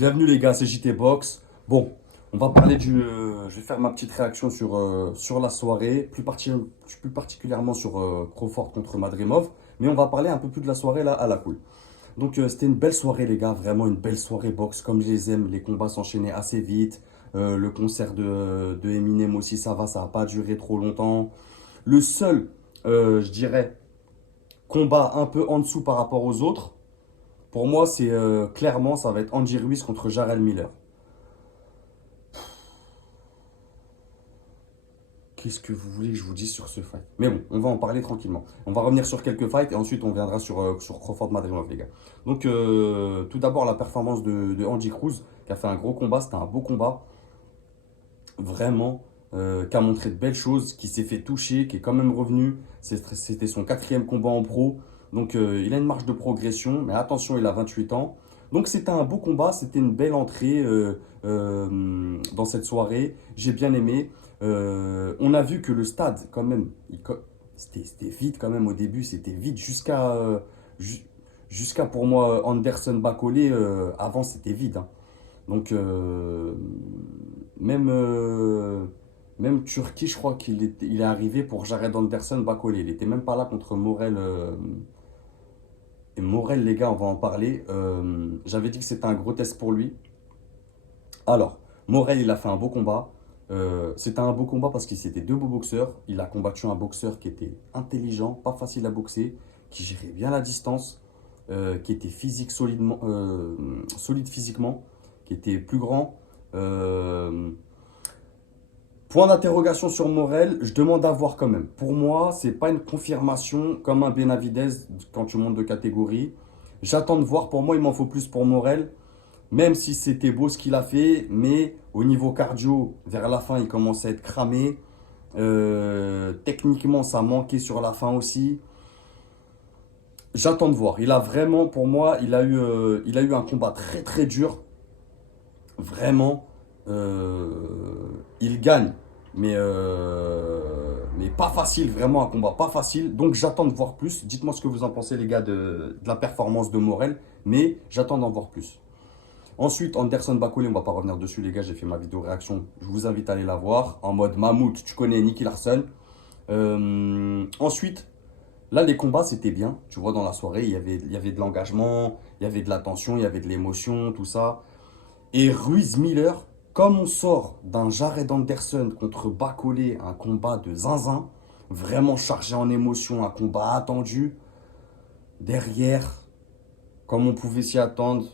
Bienvenue les gars, c'est JT Box. Bon, on va parler je vais faire ma petite réaction sur la soirée, plus particulièrement sur Crawford contre Madrimov, mais on va parler un peu plus de la soirée là à la cool. Donc c'était une belle soirée les gars, vraiment une belle soirée boxe comme je les aime. Les combats s'enchaînaient assez vite. Le concert de Eminem aussi, ça a pas duré trop longtemps. Le seul, je dirais, combat un peu en dessous par rapport aux autres, pour moi, c'est clairement, ça va être Andy Ruiz contre Jarrell Miller. Qu'est-ce que vous voulez que je vous dise sur ce fight? Mais bon, on va en parler tranquillement. On va revenir sur quelques fights et ensuite on viendra sur Crawford Madrimov, les gars. Donc, tout d'abord, la performance de Andy Cruz, qui a fait un gros combat. C'était un beau combat, vraiment, qui a montré de belles choses, qui s'est fait toucher, qui est quand même revenu. C'était son quatrième combat en pro. Donc, il a une marge de progression, mais attention, il a 28 ans. Donc, c'était un beau combat, c'était une belle entrée dans cette soirée. J'ai bien aimé. On a vu que le stade, quand même, c'était vide quand même au début, c'était vide ju- jusqu'à pour moi Anderson Bacolé. Avant, c'était vide, hein. Donc, même, même Turquie, je crois il est arrivé pour Jared Anderson Bacolé. Il n'était même pas là contre Morel. Et Morel, les gars, on va en parler. J'avais dit que c'était un gros test pour lui. Alors, Morel, il a fait un beau combat. C'était un beau combat parce que c'était deux beaux boxeurs. Il a combattu un boxeur qui était intelligent, pas facile à boxer, qui gérait bien la distance, qui était solide physiquement, qui était plus grand. Euh, Point d'interrogation sur Morel, je demande à voir quand même. Pour moi, c'est pas une confirmation comme un Benavidez quand tu montes de catégorie. J'attends de voir. Pour moi, il m'en faut plus pour Morel. Même si c'était beau ce qu'il a fait, mais au niveau cardio, vers la fin, il commençait à être cramé. Techniquement, ça manquait sur la fin aussi. J'attends de voir. Il a vraiment, pour moi, il a eu un combat très très dur. Vraiment, il gagne, mais pas facile, vraiment un combat pas facile. Donc j'attends de voir plus. Dites-moi ce que vous en pensez, les gars, de la performance de Morel, mais j'attends d'en voir plus. Ensuite, Anderson Bakouli, on va pas revenir dessus, les gars. J'ai fait ma vidéo réaction. Je vous invite à aller la voir. En mode Mammouth, tu connais Nicky Larson. Ensuite, là, les combats, c'était bien. Tu vois, dans la soirée, il y avait de l'engagement, il y avait de l'attention, il y avait de l'émotion, tout ça. Et Ruiz Miller, comme on sort d'un Jared Anderson contre Bacolé, un combat de zinzin, vraiment chargé en émotion, un combat attendu. Derrière, comme on pouvait s'y attendre,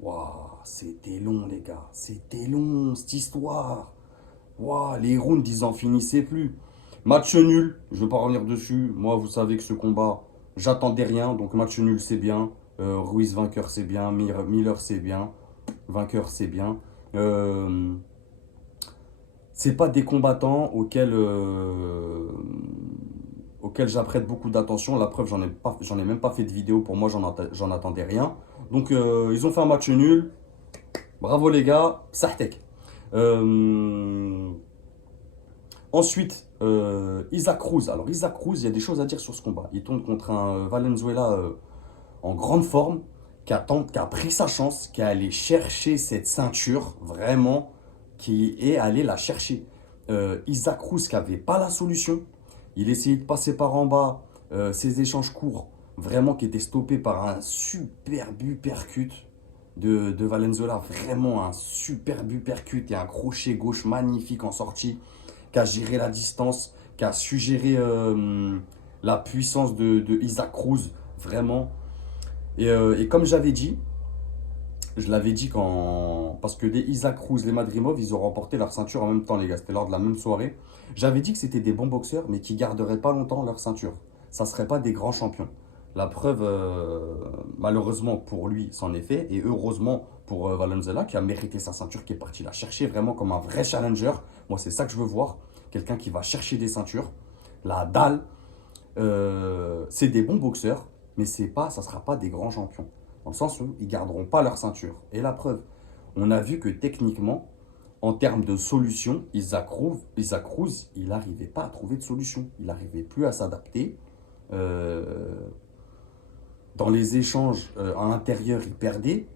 waouh, c'était long, les gars. C'était long, cette histoire. Waouh, les rounds, ils en finissaient plus. Match nul, je ne vais pas revenir dessus. Moi, vous savez que ce combat, j'attendais rien. Donc, match nul, c'est bien. Ruiz vainqueur, c'est bien. Miller, c'est bien. Vainqueur, c'est bien. Euh, c'est pas des combattants auxquels j'apprête beaucoup d'attention. La preuve, j'en ai même pas fait de vidéo. Pour moi, j'en attendais rien. Donc, ils ont fait un match nul. Bravo les gars, Sahtek. Euh, Ensuite, Isaac Cruz. Alors, Isaac Cruz, il y a des choses à dire sur ce combat. Il tombe contre un Valenzuela en grande forme, qui a pris sa chance, qui est allé chercher cette ceinture, vraiment, qui est allé la chercher. Isaac Cruz qui n'avait pas la solution. Il essayait de passer par en bas, ses échanges courts, vraiment qui étaient stoppés par un super uppercut de Valenzuela. Vraiment un super uppercut et un crochet gauche magnifique en sortie, qui a géré la distance, qui a su gérer la puissance de Isaac Cruz, vraiment. Et comme j'avais dit, je l'avais dit quand. Parce que les Isaac Cruz, les Madrimov, ils ont remporté leur ceinture en même temps, les gars. C'était lors de la même soirée. J'avais dit que c'était des bons boxeurs, mais qui garderaient pas longtemps leur ceinture. Ça ne serait pas des grands champions. La preuve, malheureusement pour lui, c'en est fait. Et heureusement pour Valenzuela, qui a mérité sa ceinture, qui est parti la chercher vraiment comme un vrai challenger. Moi, c'est ça que je veux voir. Quelqu'un qui va chercher des ceintures. La dalle. C'est des bons boxeurs, mais ça ne sera pas des grands champions. Dans le sens où ils ne garderont pas leur ceinture. Et la preuve, on a vu que techniquement, en termes de solution, Isaac Cruz, il n'arrivait pas à trouver de solution. Il n'arrivait plus à s'adapter. Euh, Dans les échanges à l'intérieur, il perdait.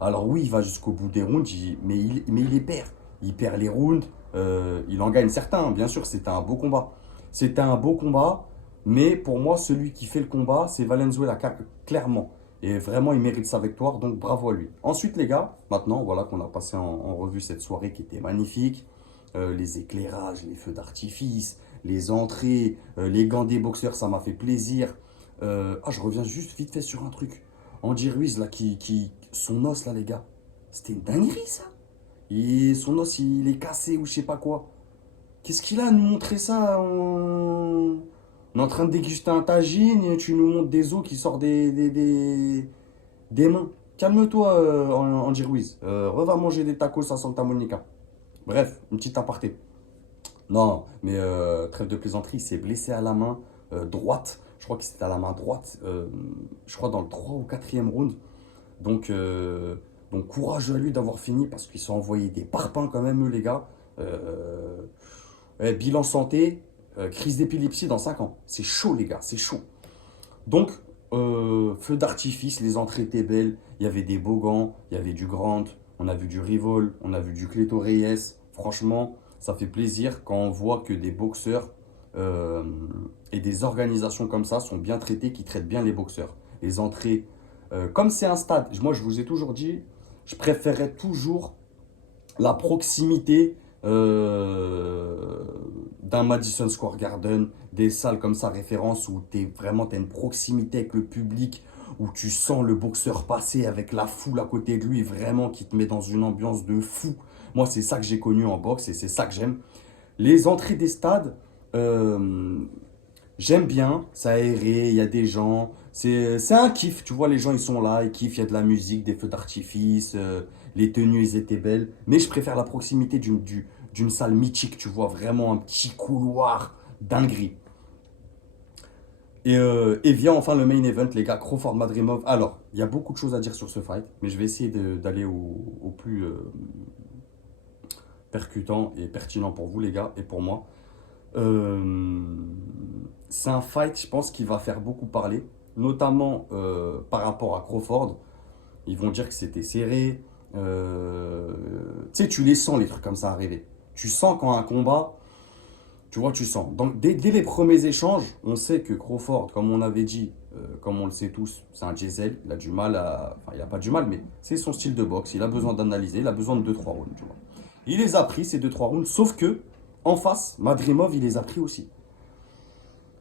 Alors oui, il va jusqu'au bout des rounds, mais il les perd. Il perd les rounds, il en gagne certains, bien sûr, c'était un beau combat. C'était un beau combat, mais pour moi, celui qui fait le combat, c'est Valenzuela, clairement. Et vraiment, il mérite sa victoire, donc bravo à lui. Ensuite, les gars, maintenant, voilà qu'on a passé en revue cette soirée qui était magnifique. Les éclairages, les feux d'artifice, les entrées, les gants des boxeurs, ça m'a fait plaisir. Je reviens juste vite fait sur un truc. Andy Ruiz, là, son os, là, les gars, c'était une dinguerie, ça. Et son os, il est cassé ou je sais pas quoi. Qu'est-ce qu'il a à nous montrer ça On est en train de déguster un tagine et tu nous montres des os qui sortent des mains. Calme-toi, Andy Ruiz. Va manger des tacos à Santa Monica. Bref, une petite aparté. Non, mais trêve de plaisanterie, il s'est blessé à la main droite. Je crois que c'était à la main droite. Je crois dans le 3 ou 4e round. Donc, donc courage à lui d'avoir fini parce qu'ils sont envoyés des parpaings quand même, eux, les gars. Bilan santé, crise d'épilepsie dans 5 ans. C'est chaud, les gars, c'est chaud. Donc, feu d'artifice, les entrées étaient belles. Il y avait des Bogans, il y avait du Grant, on a vu du Rivol, on a vu du Cleto Reyes. Franchement, ça fait plaisir quand on voit que des boxeurs euh, et des organisations comme ça sont bien traités, qui traitent bien les boxeurs. Les entrées, comme c'est un stade, moi je vous ai toujours dit, je préférais toujours la proximité d'un Madison Square Garden, des salles comme ça, référence, où t'as une proximité avec le public, où tu sens le boxeur passer avec la foule à côté de lui, vraiment qui te met dans une ambiance de fou. Moi, c'est ça que j'ai connu en boxe et c'est ça que j'aime. Les entrées des stades, euh, j'aime bien, c'est aéré, il y a des gens, c'est un kiff, tu vois, les gens ils sont là, ils kiffent, il y a de la musique, des feux d'artifice, les tenues ils étaient belles, mais je préfère la proximité d'une salle mythique, tu vois, vraiment un petit couloir dinguerie. Et vient enfin le main event, les gars, Crawford Madrimov. Alors, il y a beaucoup de choses à dire sur ce fight, mais je vais essayer d'aller au plus percutant et pertinent pour vous, les gars, et pour moi. Euh, c'est un fight, je pense, qui va faire beaucoup parler, notamment par rapport à Crawford. Ils vont dire que c'était serré. Tu sais, tu les sens, les trucs comme ça arriver. Tu sens quand un combat, tu vois, tu sens. Donc, dès les premiers échanges, on sait que Crawford, comme on avait dit, comme on le sait tous, c'est un diesel. Il a du mal à. Enfin, il n'a pas du mal, mais c'est son style de boxe. Il a besoin d'analyser. Il a besoin de 2-3 rounds, tu vois. Il les a pris, ces 2-3 rounds, sauf que, en face, Madrimov, il les a pris aussi.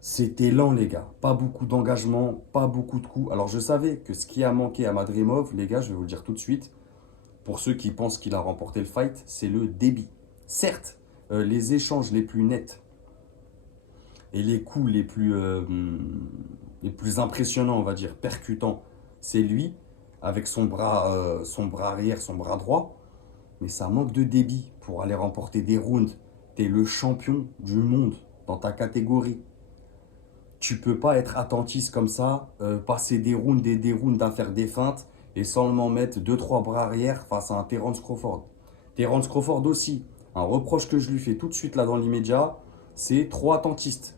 C'était lent, les gars. Pas beaucoup d'engagement, pas beaucoup de coups. Alors, je savais que ce qui a manqué à Madrimov, les gars, je vais vous le dire tout de suite, pour ceux qui pensent qu'il a remporté le fight, c'est le débit. Certes, les échanges les plus nets et les coups les plus impressionnants, on va dire, percutants, c'est lui, avec son bras arrière, son bras droit. Mais ça manque de débit pour aller remporter des rounds. T'es le champion du monde dans ta catégorie. Tu peux pas être attentiste comme ça, passer des rounds et des rounds à faire des feintes et seulement mettre deux trois bras arrière face à un Terence Crawford. Terence Crawford aussi, un reproche que je lui fais tout de suite là dans l'immédiat, c'est trop attentiste.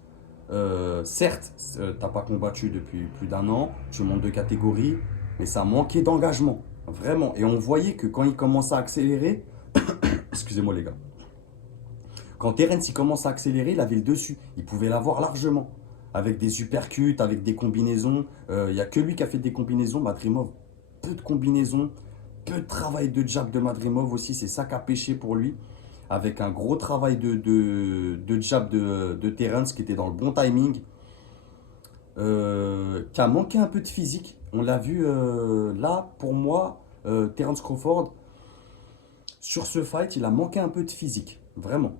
Certes, t'as pas combattu depuis plus d'un an, tu montes de catégorie, mais ça manquait d'engagement, vraiment. Et on voyait que quand il commençait à accélérer, excusez-moi les gars, quand Terence il commence à accélérer, il avait le dessus, il pouvait l'avoir largement avec des uppercuts, avec des combinaisons. Il n'y a que lui qui a fait des combinaisons. Madrimov, peu de combinaisons, peu de travail de jab de Madrimov aussi. C'est ça qui a pêché pour lui. Avec un gros travail de jab de Terence qui était dans le bon timing. Qui a manqué un peu de physique. On l'a vu là, pour moi, Terence Crawford, sur ce fight, il a manqué un peu de physique. Vraiment.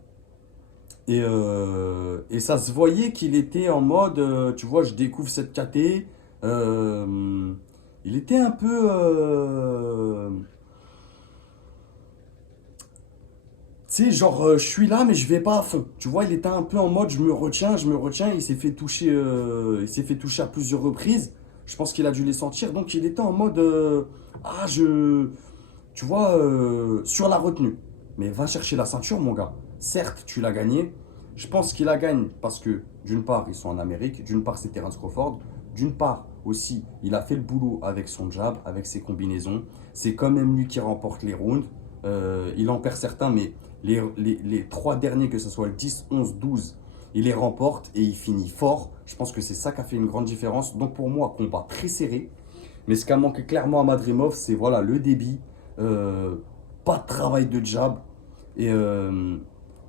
Et ça se voyait qu'il était en mode, tu vois, je découvre cette KT. Il était un peu, tu sais, genre, je suis là, mais je vais pas à fond. Tu vois, il était un peu en mode, je me retiens, je me retiens. Il s'est fait toucher à plusieurs reprises. Je pense qu'il a dû les sentir. Donc, il était en mode, tu vois, sur la retenue. Mais va chercher la ceinture, mon gars. Certes, tu l'as gagné. Je pense qu'il la gagne parce que, d'une part, ils sont en Amérique. D'une part, c'est Terence Crawford. D'une part, aussi, il a fait le boulot avec son jab, avec ses combinaisons. C'est quand même lui qui remporte les rounds. Il en perd certains, mais les trois derniers, que ce soit le 10, 11, 12, il les remporte et il finit fort. Je pense que c'est ça qui a fait une grande différence. Donc pour moi, combat très serré. Mais ce qui a manqué clairement à Madrimov, c'est voilà, le débit, pas de travail de jab et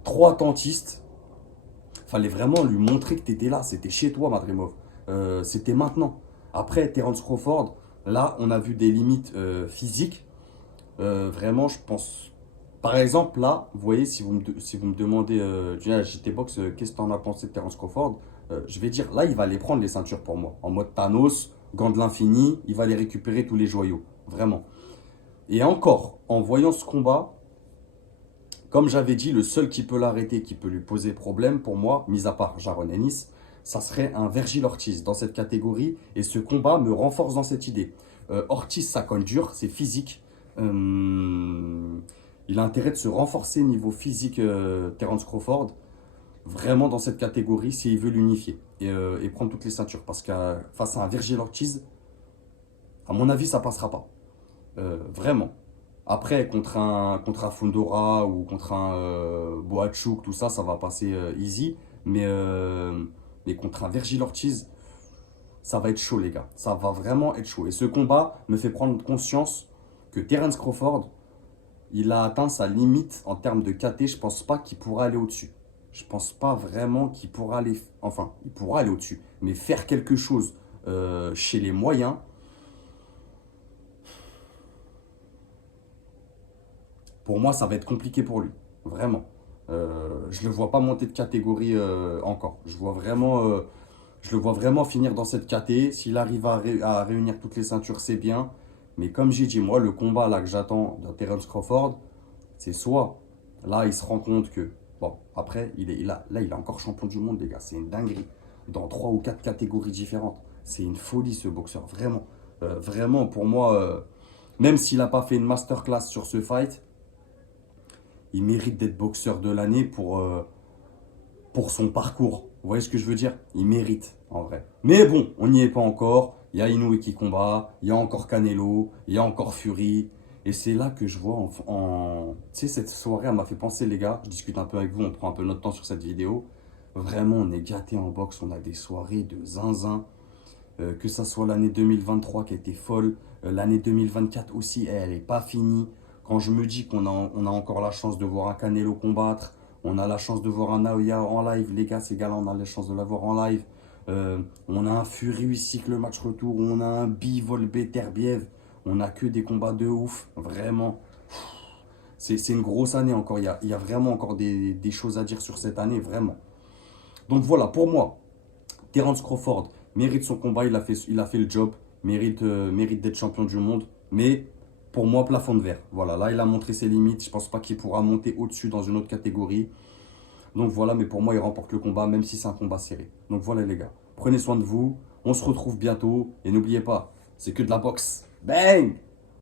trop attentiste. Fallait vraiment lui montrer que tu étais là. C'était chez toi, Madrimov. C'était maintenant. Après, Terence Crawford, là, on a vu des limites physiques. Vraiment, je pense. Par exemple, là, vous voyez, si vous me demandez, JT Box, qu'est-ce que tu en as pensé de Terence Crawford, je vais dire, là, il va les prendre les ceintures pour moi. En mode Thanos, gant de l'infini, il va les récupérer tous les joyaux. Vraiment. Et encore, en voyant ce combat, comme j'avais dit, le seul qui peut l'arrêter, qui peut lui poser problème, pour moi, mis à part Jaron Ennis, ça serait un Vergil Ortiz dans cette catégorie. Et ce combat me renforce dans cette idée. Ortiz, ça colle dur, c'est physique. Il a intérêt de se renforcer niveau physique, Terence Crawford, vraiment dans cette catégorie, s'il veut l'unifier et prendre toutes les ceintures. Parce que face à un Vergil Ortiz, à mon avis, ça passera pas. Vraiment. Après, contre un Fundora ou contre un Boachuk, tout ça, ça va passer easy. Mais contre un Vergil Ortiz, ça va être chaud, les gars. Ça va vraiment être chaud. Et ce combat me fait prendre conscience que Terence Crawford, il a atteint sa limite en termes de KT. Je pense pas qu'il pourra aller au-dessus. Je pense pas vraiment qu'il pourra aller... Enfin, il pourra aller au-dessus. Mais faire quelque chose chez les moyens, pour moi, ça va être compliqué pour lui. Vraiment. Je ne le vois pas monter de catégorie encore. Je le vois vraiment finir dans cette KT. S'il arrive à réunir toutes les ceintures, c'est bien. Mais comme j'ai dit, moi, le combat là que j'attends de Terence Crawford, c'est soit là, il se rend compte que, bon, après, là, il est encore champion du monde, les gars. C'est une dinguerie. Dans 3 ou 4 catégories différentes. C'est une folie, ce boxeur. Vraiment. Vraiment, pour moi, même s'il n'a pas fait une masterclass sur ce fight, il mérite d'être boxeur de l'année pour son parcours. Vous voyez ce que je veux dire? Il mérite, en vrai. Mais bon, on n'y est pas encore. Il y a Inoue qui combat, il y a encore Canelo, il y a encore Fury. Et c'est là que je vois Tu sais, cette soirée, elle m'a fait penser, les gars. Je discute un peu avec vous, on prend un peu notre temps sur cette vidéo. Vraiment, on est gâtés en boxe. On a des soirées de zinzin. Que ça soit l'année 2023 qui a été folle. L'année 2024 aussi, elle n'est pas finie. Quand je me dis on a encore la chance de voir un Canelo combattre, on a la chance de voir un Naoya en live, les gars, ces gars-là, on a la chance de l'avoir en live. On a un Fury ici que le match retour, on a un Bivol Terbiev, on a que des combats de ouf, vraiment. C'est une grosse année encore, il y a vraiment encore des choses à dire sur cette année, vraiment. Donc voilà, pour moi, Terence Crawford mérite son combat, il a fait le job, mérite d'être champion du monde, mais pour moi, plafond de verre. Voilà, là, il a montré ses limites. Je pense pas qu'il pourra monter au-dessus dans une autre catégorie. Donc voilà, mais pour moi, il remporte le combat, même si c'est un combat serré. Donc voilà, les gars. Prenez soin de vous. On se retrouve bientôt. Et n'oubliez pas, c'est que de la boxe. Bang!